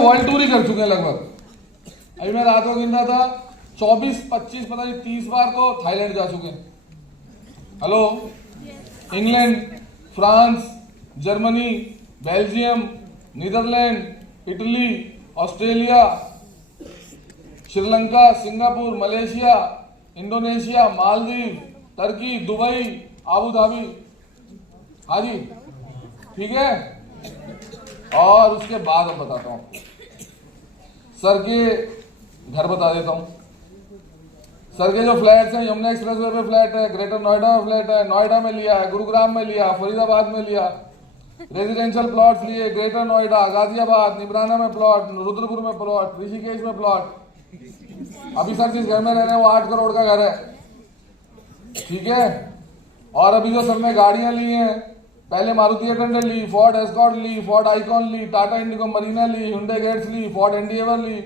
World tour ही कर चुके हैं लगभग। अभी मैं रात को गिन रहा था 24, 25 पता नहीं 30 बार तो थाईलैंड जा चुके हैं। Hello, England, France, Germany, Belgium, Netherlands, Italy, Australia, Sri Lanka, Singapore, Malaysia, Indonesia, Maldives, Turkey, Dubai, Abu Dhabi. हाँ जी, ठीक है। और उसके बाद अब बताता हूं, सर के घर बता देता हूं। सर के जो फ्लैट्स हैं, यमुना एक्सप्रेसवे पे फ्लैट है, ग्रेटर नोएडा में फ्लैट है, नोएडा में लिया है, गुरुग्राम में लिया, फरीदाबाद में लिया, रेजिडेंशियल प्लॉट्स लिए, ग्रेटर नोएडा, गाजियाबाद, निमराना में प्लॉट, रुद्रपुर में प्लॉट, ऋषिकेश में प्लॉट। अभी सर जिस घर में रह रहे हैं वो 8 करोड़ का घर है, ठीक है। और अभी जो सर ने गाड़ियां ली हैं, पहले मारुति 800 ली, फोर्ड एस्कॉर्ट ली, फोर्ड आइकॉन ली, टाटा इंडिगो मरीना ली, हुंडई गेट्स ली, फोर्ड एंडिएवर ली,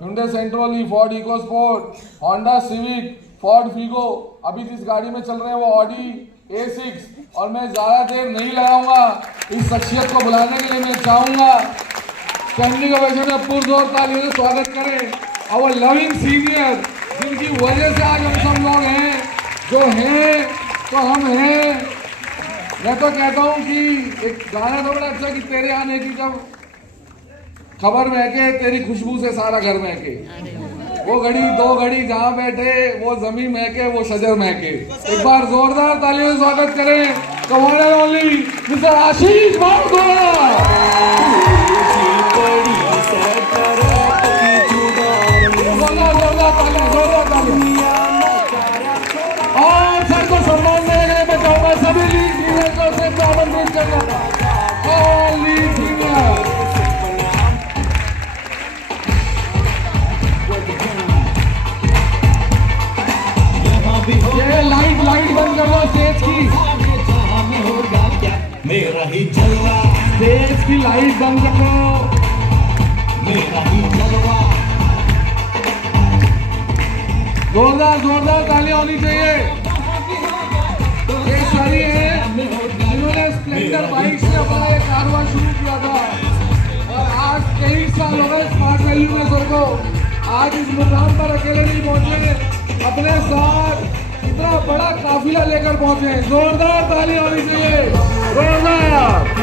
हुंडई सेंट्रो ली, Ford EcoSport, Honda Civic, Ford Figo. अभी जिस गाड़ी में चल रहे हैं वो ऑडी A6। और मैं ज्यादा देर नहीं लगाऊंगा, इस शख्सियत को बुलाने के लिए मैं चाहूंगा फैमिली को वैसे में पुरजोर तालियों से स्वागत करें। और लविंग सीनियर, जिनकी वजह से आज हम सब लोग हैं जो हैं, तो हम हैं। मैं तो कहता हूं कि एक गाना तो बड़ा अच्छा कि तेरे आने की जब खबर महके, तेरी खुशबू से सारा घर महके। वो घड़ी 2 घड़ी जहां बैठे, वो जमीन महके, वो शजर महके। एक बार जोरदार तालियों से स्वागत करें कमांड एंड ओनली मिस्टर आशीष भारद्वाज। और सर को सम्मान देने के लिए मैं चाहूंगा सभी लीग सीनियर को से आमंत्रित करना। ऑल लीग सीनियर, ये लाइट बंद कर लो स्टेज की, मेरा ही जलवा, स्टेज की लाइट बंद कर लो, मेरा ही जलवा। जोरदार तालियां होनी चाहिए। ये सारी है जिन्होंने स्प्लेंडर बाइक से अपना ये कारवां शुरू किया था, और आज कई साल हो गए स्मार्ट वैल्यू में सर को। आज इस मुकाम पर अकेले नहीं पहुंचे, अपने साथ इतना बड़ा काफिला लेकर पहुंचे। जोरदार तालियां होनी चाहिए, जोरदार।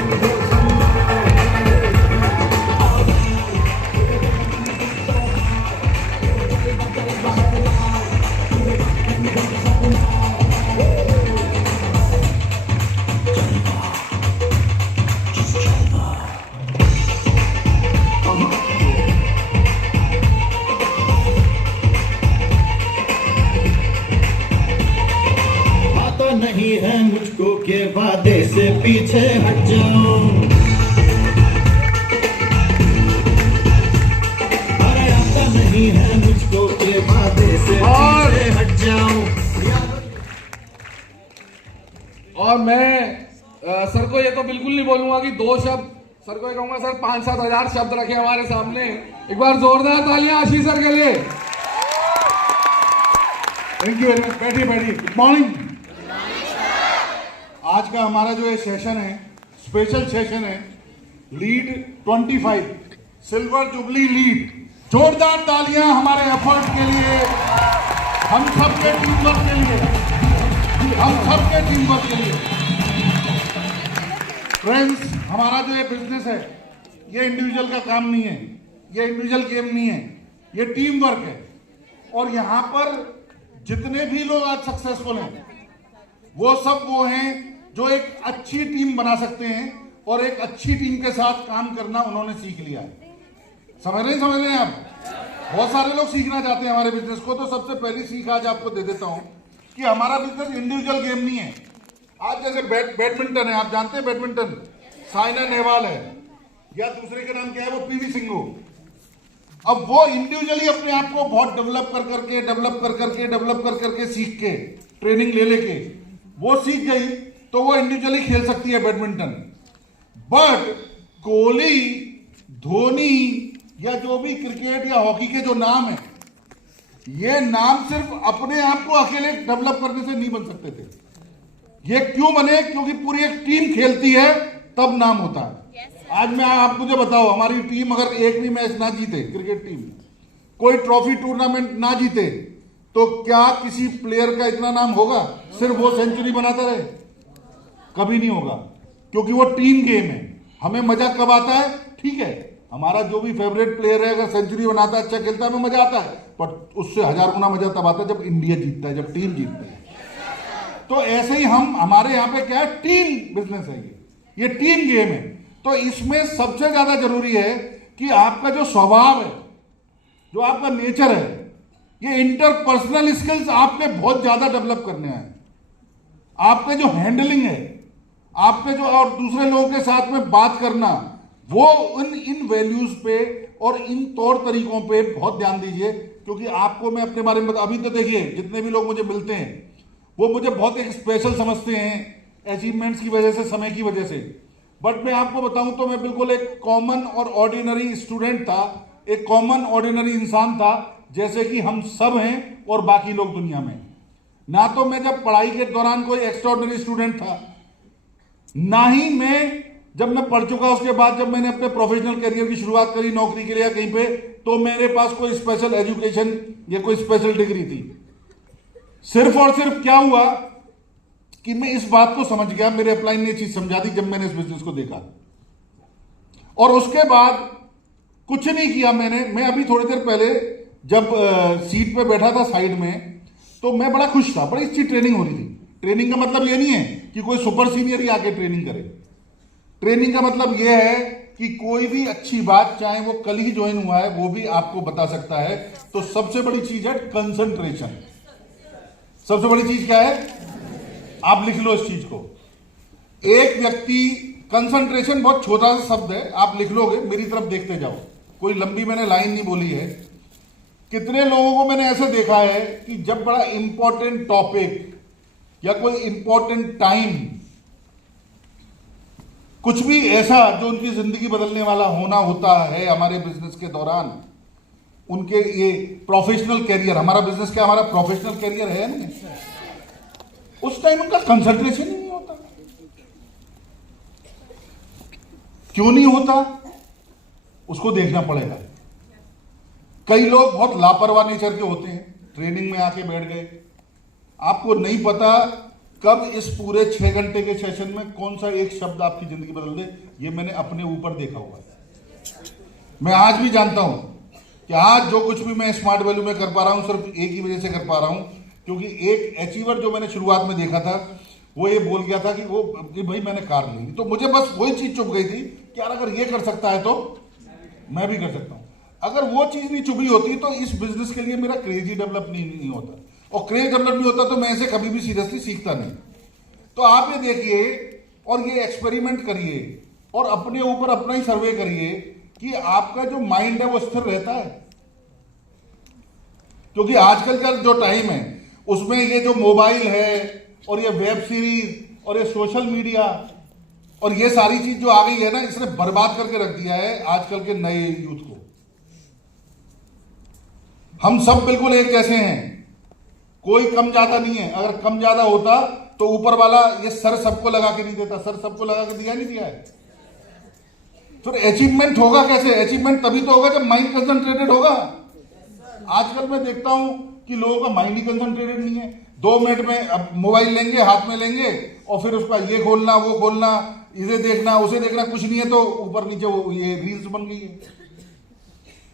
नहीं है मुझको के वादे से पीछे हट जाऊं, अरे आता नहीं है मुझको के वादे से पीछे हट जाऊं। और मैं सर को ये तो बिल्कुल नहीं बोलूंगा कि 2 शब्द, सर को ये कहूंगा सर 5-7 हजार शब्द रखे हमारे सामने। एक बार जोरदार तालियां आशीष सर के लिए। Thank you very much. बैठिए। Good morning. आज का हमारा जो ये सेशन है, स्पेशल सेशन है, लीड 25 सिल्वर जुबली लीड। जोरदार तालियां हमारे एफर्ट के लिए, हम सबके टीम वर्क के लिए। फ्रेंड्स, हमारा जो ये बिजनेस है, ये इंडिविजुअल का काम नहीं है, ये इंडिविजुअल गेम नहीं है, ये टीम वर्क है। और यहाँ पर जितने भी लोग आज सक्सेसफुल हैं, वो सब वो हैं जो एक अच्छी टीम बना सकते हैं, और एक अच्छी टीम के साथ काम करना उन्होंने सीख लिया है। समझ रहे हैं आप? बहुत सारे लोग सीखना चाहते हैं हमारे बिजनेस को। तो सबसे पहली सीख आज आपको दे देता हूं कि हमारा बिजनेस इंडिविजुअल गेम नहीं है। आज जैसे बैडमिंटन है, आप जानते हैं बैडमिंटन, साइना नेहवाल है, या दूसरे का नाम क्या है, वो PV सिंधु। अब वो इंडिविजुअली अपने आप को बहुत डेवलप कर करके सीख के, ट्रेनिंग ले लेके वो सीख गई, तो वो इंडिविजुअली खेल सकती है बैडमिंटन। बट कोहली, धोनी या जो भी क्रिकेट या हॉकी के जो नाम है, ये नाम सिर्फ अपने आप को अकेले डेवलप करने से नहीं बन सकते थे। ये क्यों बने? क्योंकि पूरी एक टीम खेलती है तब नाम होता है। आज मैं आप मुझे बताओ, हमारी टीम अगर एक भी मैच ना जीते, क्रिकेट टीम कोई ट्रॉफी टूर्नामेंट ना जीते, तो क्या किसी प्लेयर का इतना नाम होगा सिर्फ वो सेंचुरी बनाता रहे? कभी नहीं होगा, क्योंकि वो टीम गेम है। हमें मजा कब आता है? ठीक है, हमारा जो भी फेवरेट प्लेयर है अगर सेंचुरी बनाता है, अच्छा खेलता है, हमें मजा आता है, पर उससे 1000 गुना मजा तब आता है जब इंडिया जीतता है, जब टीम जीतती है। तो ऐसे ही हमारे यहाँ पे क्या है, टीम बिजनेस है, ये टीम गेम है। तो इसमें सबसे ज्यादा जरूरी है कि आपका जो स्वभाव है, जो आपका नेचर है, ये इंटरपर्सनल स्किल्स आपके बहुत ज्यादा डेवलप करने हैं। आपके जो हैंडलिंग है, आपके जो और दूसरे लोगों के साथ में बात करना, वो इन वैल्यूज पे और इन तौर तरीकों पे बहुत ध्यान दीजिए। क्योंकि आपको मैं अपने बारे में अभी तो देखिए, जितने भी लोग मुझे मिलते हैं वो मुझे बहुत एक स्पेशल समझते हैं अचीवमेंट्स की वजह से, समय की वजह से। बट मैं आपको बताऊं तो मैं बिल्कुल एक कॉमन और ऑर्डिनरी स्टूडेंट था, एक कॉमन ऑर्डिनरी इंसान था, जैसे कि हम सब हैं और बाकी लोग दुनिया में। ना तो मैं जब पढ़ाई के दौरान कोई एक्स्ट्राऑर्डिनरी स्टूडेंट था, ना ही मैं जब मैं पढ़ चुका उसके बाद जब मैंने अपने प्रोफेशनल करियर की शुरुआत करी नौकरी के लिए कहीं पे, तो मेरे पास कोई स्पेशल एजुकेशन या कोई स्पेशल डिग्री थी। सिर्फ और सिर्फ क्या हुआ कि मैं इस बात को समझ गया, मेरे अपलाइन ने चीज समझा दी जब मैंने इस बिजनेस को देखा, और उसके बाद कुछ नहीं किया मैंने। मैं अभी थोड़ी देर पहले जब सीट पे बैठा था साइड में, तो मैं बड़ा खुश था, बड़ी अच्छी ट्रेनिंग हो रही थी। ट्रेनिंग का मतलब ये नहीं है कि कोई सुपर सीनियर ही आके ट्रेनिंग करे। ट्रेनिंग का मतलब ये है कि कोई भी अच्छी बात, चाहे वो कल ही ज्वाइन हुआ है, वो भी आपको बता सकता है। तो सबसे बड़ी चीज है कंसंट्रेशन। सबसे बड़ी चीज क्या है? आप लिख लो इस चीज को। एक व्यक्ति, कंसंट्रेशन बहुत छोटा सा शब्द है, आप लिख लोगे, मेरी तरफ देखते जाओ, कोई लंबी मैंने लाइन नहीं बोली है। कितने लोगों को मैंने ऐसे देखा है कि जब बड़ा इंपॉर्टेंट टॉपिक या कोई इंपॉर्टेंट टाइम, कुछ भी ऐसा जो उनकी जिंदगी बदलने वाला होना होता है हमारे बिजनेस के दौरान, उनके ये प्रोफेशनल कैरियर, हमारा बिजनेस क्या हमारा प्रोफेशनल कैरियर है ना, उस टाइम उनका कंसंट्रेशन ही नहीं होता। क्यों नहीं होता? उसको देखना पड़ेगा। कई लोग बहुत लापरवाह नेचर के होते हैं, ट्रेनिंग में आके बैठ गए, आपको नहीं पता कब इस पूरे 6 घंटे के सेशन में कौन सा एक शब्द आपकी जिंदगी बदल दे। ये मैंने अपने ऊपर देखा हुआ है। मैं आज भी जानता हूं कि आज जो कुछ भी मैं स्मार्ट वैल्यू में कर पा रहा हूं, सिर्फ एक ही वजह से कर पा रहा हूं, क्योंकि एक अचीवर जो मैंने शुरुआत में देखा था, वो ये बोल गया था कि भाई मैंने कार ली, तो मुझे बस वही चीज चुभ गई थी कि यार अगर ये कर सकता है तो मैं भी कर सकता हूं। अगर वो चीज नहीं चुभी होती तो इस बिजनेस के लिए मेरा क्रेज ही डेवलप नहीं होता, और क्रेज डेवलप नहीं होता तो मैं ऐसे कभी भी सीरियसली सीखता नहीं। तो आप ये देखिए और ये एक्सपेरिमेंट करिए और अपने ऊपर अपना ही सर्वे करिए कि आपका जो माइंड है वो स्थिर रहता है। क्योंकि आजकल का जो टाइम है उसमें ये जो मोबाइल है और ये वेब सीरीज और ये सोशल मीडिया और ये सारी चीज जो आ गई है ना, इसने बर्बाद करके रख दिया है आजकल के नए यूथ को। हम सब बिल्कुल एक जैसे हैं, कोई कम ज्यादा नहीं है। अगर कम ज्यादा होता तो ऊपर वाला ये सर सबको लगा के नहीं देता, सर सबको लगा के दिया नहीं दिया है। फिर अचीवमेंट होगा कैसे? अचीवमेंट तभी तो होगा जब माइंड कंसंट्रेटेड होगा। आजकल मैं देखता हूं कि लोगों का माइंड ही कंसंट्रेटेड नहीं है। 2 मिनट में अब मोबाइल लेंगे, हाथ में लेंगे और फिर उसका ये खोलना, वो खोलना, इसे देखना, उसे देखना, कुछ नहीं है तो ऊपर नीचे वो ये रील्स बन गई है।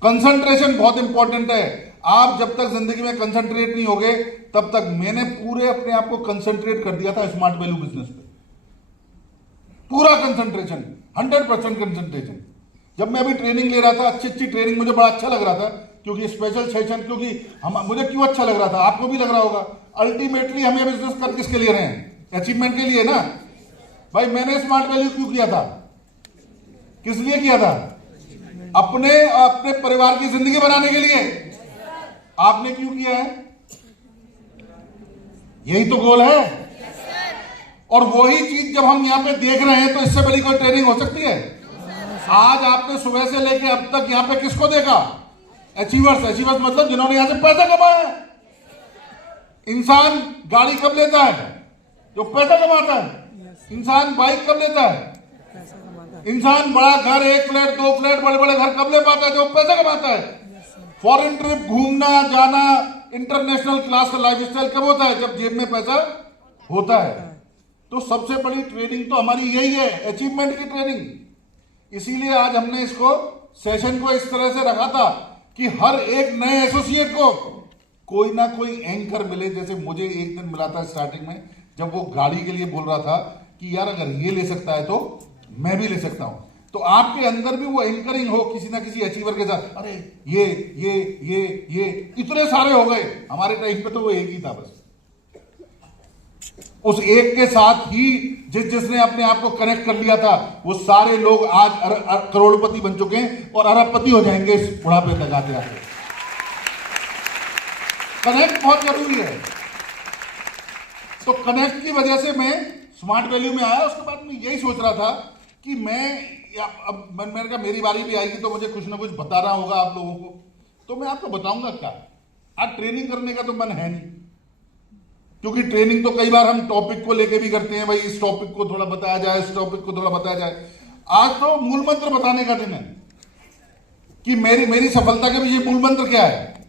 कंसंट्रेशन बहुत इंपॉर्टेंट है। आप जब तक जिंदगी में कंसंट्रेट नहीं होगे तब तक, मैंने पूरे अपने आप को कंसंट्रेट कर दिया था स्मार्ट वैल्यू बिजनेस पे, पूरा कंसंट्रेशन, 100% कंसंट्रेशन। जब मैं अभी ट्रेनिंग ले रहा था, अच्छी ट्रेनिंग, मुझे बड़ा अच्छा लग रहा था, क्योंकि स्पेशल सेशन, क्योंकि मुझे क्यों अच्छा लग रहा था, आपको भी लग रहा होगा। अल्टीमेटली हमें बिजनेस कर किसके लिए रहे हैं? अचीवमेंट के लिए ना भाई। मैंने स्मार्ट वैल्यू क्यों किया था? किस लिए किया था? अपने परिवार की जिंदगी बनाने के लिए। आपने क्यों किया है? यही तो गोल है। और वही चीज जब हम यहां पे देख रहे हैं तो इससे बड़ी कोई ट्रेनिंग हो सकती है? आज आपने सुबह से लेके अब तक यहां पे किसको देखा? अचीवर्स। अचीवर्स मतलब जिन्होंने यहां से पैसा कमाया है। इंसान गाड़ी कब लेता है? जो पैसा कमाता है। इंसान बाइक कब लेता है? इंसान बड़ा घर, 1 फ्लैट 2 फ्लैट बड़े बड़े घर कब ले पाता है? जो पैसा कमाता है। फॉरेन ट्रिप, घूमना जाना, इंटरनेशनल क्लास का लाइफस्टाइल कब होता है? जब जेब में पैसा होता है। तो सबसे बड़ी ट्रेनिंग तो हमारी यही है, अचीवमेंट की ट्रेनिंग। इसीलिए आज हमने इसको सेशन को इस तरह से रखा था कि हर एक नए एसोसिएट को कोई ना कोई एंकर मिले। जैसे मुझे एक दिन मिला था स्टार्टिंग में, जब वो गाड़ी के लिए बोल रहा था कि यार अगर ये ले सकता है तो मैं भी ले सकता हूं। तो आपके अंदर भी वो एंकरिंग हो किसी ना किसी अचीवर के साथ। अरे ये इतने सारे हो गए। हमारे टाइम पे तो वो एक ही था बस। उस एक के साथ ही जिसने अपने आप को कनेक्ट कर लिया था, वो सारे लोग आज करोड़पति बन चुके हैं और अरबपति हो जाएंगे इस बुढ़ापे तक आते आते। कनेक्ट बहुत जरूरी है। तो कनेक्ट की वजह से मैं स्मार्ट वैल्यू में आया। उसके बाद मैं यही सोच रहा था कि मैंने कहा मेरी बारी भी आएगी तो मुझे कुछ ना कुछ बताना होगा आप लोगों को। तो मैं आपको बताऊंगा क्या। आज ट्रेनिंग करने का तो मन है नहीं, क्योंकि ट्रेनिंग तो कई बार हम टॉपिक को लेके भी करते हैं, भाई इस टॉपिक को थोड़ा बताया जाए, इस टॉपिक को थोड़ा बताया जाए। आज तो मूल मंत्र बताने का दिन है कि मेरी सफलता के पीछे मूल मंत्र क्या है,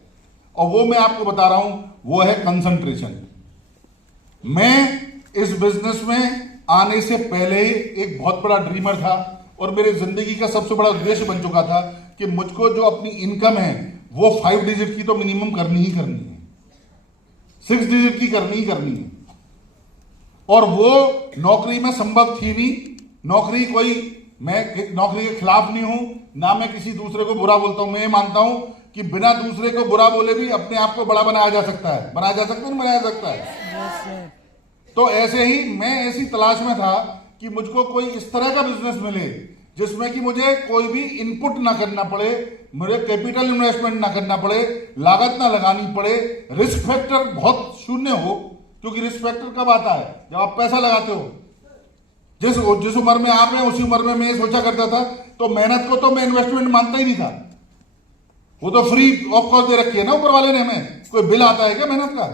और वो मैं आपको बता रहा हूं। वो है कंसंट्रेशन। मैं इस बिजनेस में आने से पहले ही एक बहुत बड़ा ड्रीमर था और मेरे जिंदगी का सबसे बड़ा उद्देश्य बन चुका था कि मुझको जो अपनी इनकम है वो 5 डिजिट की तो मिनिमम करनी ही करनी है, 6 डिजिट की करनी ही करनी है। और वो नौकरी में संभव थी नहीं। मैं नौकरी के खिलाफ नहीं हूं, ना मैं किसी दूसरे को बुरा बोलता हूं। मैं ये मानता हूं कि बिना दूसरे को बुरा बोले भी अपने आप को बड़ा बनाया जा सकता है। बनाया जा सकता है, बनाया जा सकता है। तो ऐसे ही मैं ऐसी तलाश में था कि मुझको कोई इस तरह का बिजनेस मिले जिसमें कि मुझे कोई भी इनपुट ना करना पड़े, मुझे कैपिटल इन्वेस्टमेंट ना करना पड़े, लागत ना लगानी पड़े, रिस्क फैक्टर बहुत शून्य हो। क्योंकि रिस्क फैक्टर कब आता है? जब आप पैसा लगाते हो। जिस उम्र में आप हैं उसी उम्र में मैं सोचा करता था, तो मेहनत को तो मैं इन्वेस्टमेंट मानता ही नहीं था। वो तो फ्री ऑफ कॉस्ट दे रखी है ना ऊपर वाले ने हमें। कोई बिल आता है क्या मेहनत का?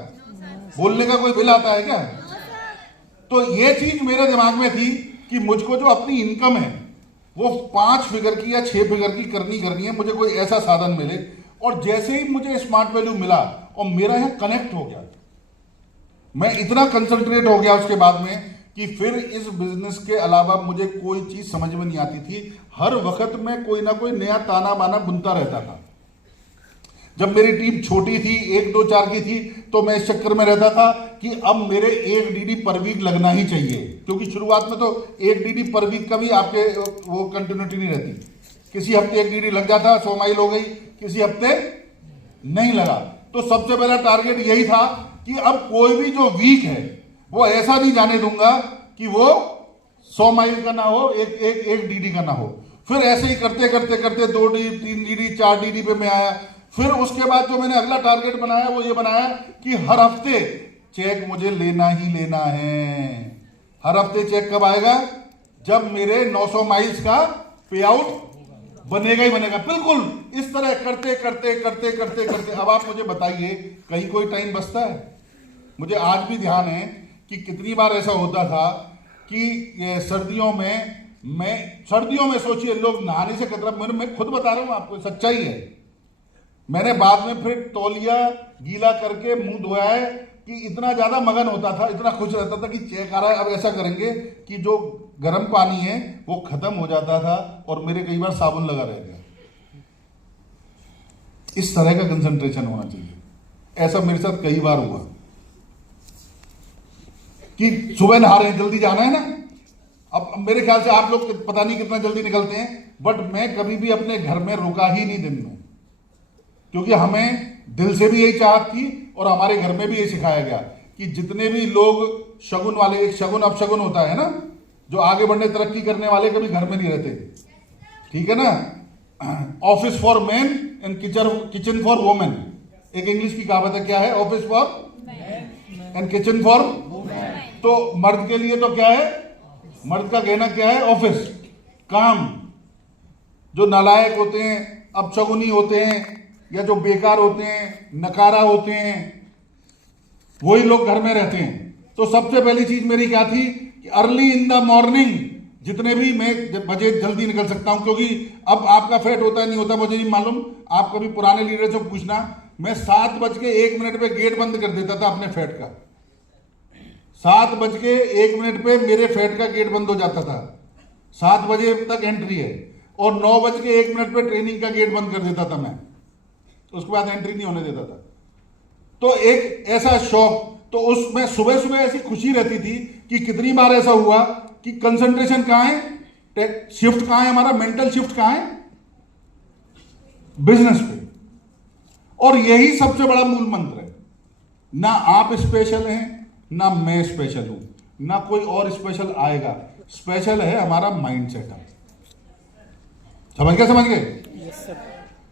बोलने का कोई बिल आता है क्या? तो ये चीज मेरे दिमाग में थी कि मुझको जो अपनी इनकम है वो 5 फिगर की या 6 फिगर की करनी है। मुझे कोई ऐसा साधन मिले। और जैसे ही मुझे स्मार्ट वैल्यू मिला और मेरा यहां कनेक्ट हो गया, मैं इतना कंसंट्रेट हो गया उसके बाद में कि फिर इस बिजनेस के अलावा मुझे कोई चीज समझ में नहीं आती थी। हर वक्त मैं कोई ना कोई नया ताना बाना बुनता रहता था। जब मेरी टीम छोटी थी, 1 2 4 की थी, तो मैं इस चक्कर में रहता था कि अब मेरे 1 डीडी पर वीक लगना ही चाहिए। क्योंकि शुरुआत में तो 1 डीडी पर वीक का भी आपके वो कंटिन्यूटी नहीं रहती। किसी हफ्ते 1 डीडी लग जाता, 100 माइल हो गई, किसी हफ्ते नहीं लगा। तो सबसे पहला टारगेट यही था कि अब कोई भी जो वीक है वो ऐसा नहीं जाने दूंगा कि वो 100 माइल का ना हो, एक डीडी का ना हो। फिर ऐसे ही करते करते करते 2 डीडी 3 डीडी 4 डीडी पे मैं आया। फिर उसके बाद जो मैंने अगला टारगेट बनाया वो ये बनाया कि हर हफ्ते चेक मुझे लेना ही लेना है। हर हफ्ते चेक कब आएगा? जब मेरे 900 माइल्स का पे आउट बनेगा ही बनेगा। बिल्कुल इस तरह करते करते करते करते करते अब आप मुझे बताइए, कहीं कोई टाइम बचता है? मुझे आज भी ध्यान है कि कितनी बार ऐसा होता था कि सर्दियों में सोचिए लोग नहाने से कतरा, मैं खुद बता रहा हूं आपको, सच्चाई है। मैंने बाद में फिर तौलिया गीला करके मुंह धोया है कि इतना ज्यादा मगन होता था, इतना खुश रहता था कि चेक आ रहा है। अब ऐसा करेंगे कि जो गर्म पानी है वो खत्म हो जाता था और मेरे कई बार साबुन लगा रह गया। इस तरह का कंसंट्रेशन होना चाहिए। ऐसा मेरे साथ कई बार हुआ कि सुबह नहा रहे हैं, जल्दी जाना है ना। अब मेरे ख्याल से आप लोग पता नहीं कितना जल्दी निकलते हैं, बट मैं कभी भी अपने घर में रुका ही नहीं दिन में, क्योंकि हमें दिल से भी यही चाहत थी और हमारे घर में भी यही सिखाया गया कि जितने भी लोग शगुन वाले, एक शगुन अपशगुन होता है ना, जो आगे बढ़ने तरक्की करने वाले कभी घर में नहीं रहते, ठीक है ना। Office for man and kitchen for women, एक इंग्लिश की कहावत है, क्या है? Office for and kitchen for. तो मर्द के लिए तो क्या है? मर्द का कहना क्या है? ऑफिस, काम। जो नालायक होते हैं, अपशगुनी होते हैं, या जो बेकार होते हैं, नकारा होते हैं, वही लोग घर में रहते हैं। तो सबसे पहली चीज मेरी क्या थी कि अर्ली इन द मॉर्निंग जितने भी मैं बजे जल्दी निकल सकता हूं, क्योंकि अब आपका फैट होता है नहीं होता मुझे नहीं मालूम, आप कभी पुराने लीडर से पूछना, मैं 7:01 पे गेट बंद कर देता था अपने फैट का। 7:01 पे मेरे फैट का गेट बंद हो जाता था। 7 बजे तक एंट्री है और 9:01 पे ट्रेनिंग का गेट बंद कर देता था मैं, उसके बाद एंट्री नहीं होने देता था। तो एक ऐसा शौक, तो उसमें सुबह सुबह ऐसी खुशी रहती थी कि कितनी बार ऐसा हुआ कि कंसंट्रेशन कहां है, शिफ्ट कहां है, हमारा मेंटल शिफ्ट कहां है, बिजनेस पे। और यही सबसे बड़ा मूल मंत्र है, ना आप स्पेशल हैं ना मैं स्पेशल हूं, ना कोई और स्पेशल आएगा, स्पेशल है हमारा माइंड सेटअप। समझ गए?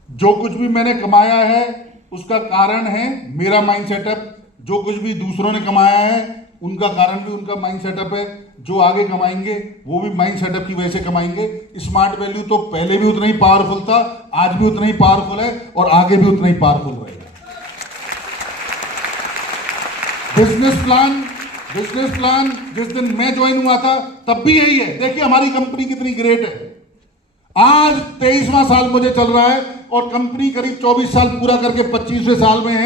जो कुछ भी मैंने कमाया है उसका कारण है मेरा माइंड सेटअप, जो कुछ भी दूसरों ने कमाया है उनका कारण भी उनका माइंड सेटअप है, जो आगे कमाएंगे वो भी माइंड सेटअप की वजह से कमाएंगे। स्मार्ट वैल्यू तो पहले भी उतना ही पावरफुल था, आज भी उतना ही पावरफुल है और आगे भी उतना ही पावरफुल रहेगा। बिजनेस प्लान जिस दिन मैं ज्वाइन हुआ था तब भी यही है। देखिए हमारी कंपनी कितनी ग्रेट है, आज 23वां साल मुझे चल रहा है और कंपनी करीब 24 साल पूरा करके 25वें साल में है।